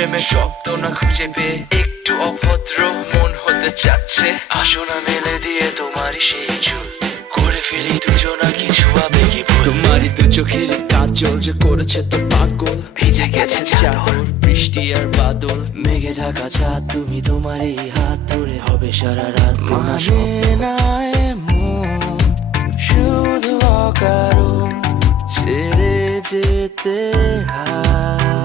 প্রেমের শব্দ না খুঁজে পেয়ে একটু অভদ্র মন হতে চাচ্ছে। আসো না মেলে দিয়ে তোমারই সেই চুল, করে ফেলি দুজনা কিছু আবেগী ভুল। তোমারই দু চোখের কাজল যে করেছে তো পাগল, ভিজে গেছে চাদর বৃষ্টি আর বাদল, মেঘে ঢাকা চাঁদ তুমি তোমারই হাত ধরে হবে সারা রাত। মানে না এমন শুধু অকারণ ছেড়ে যেতে হয়।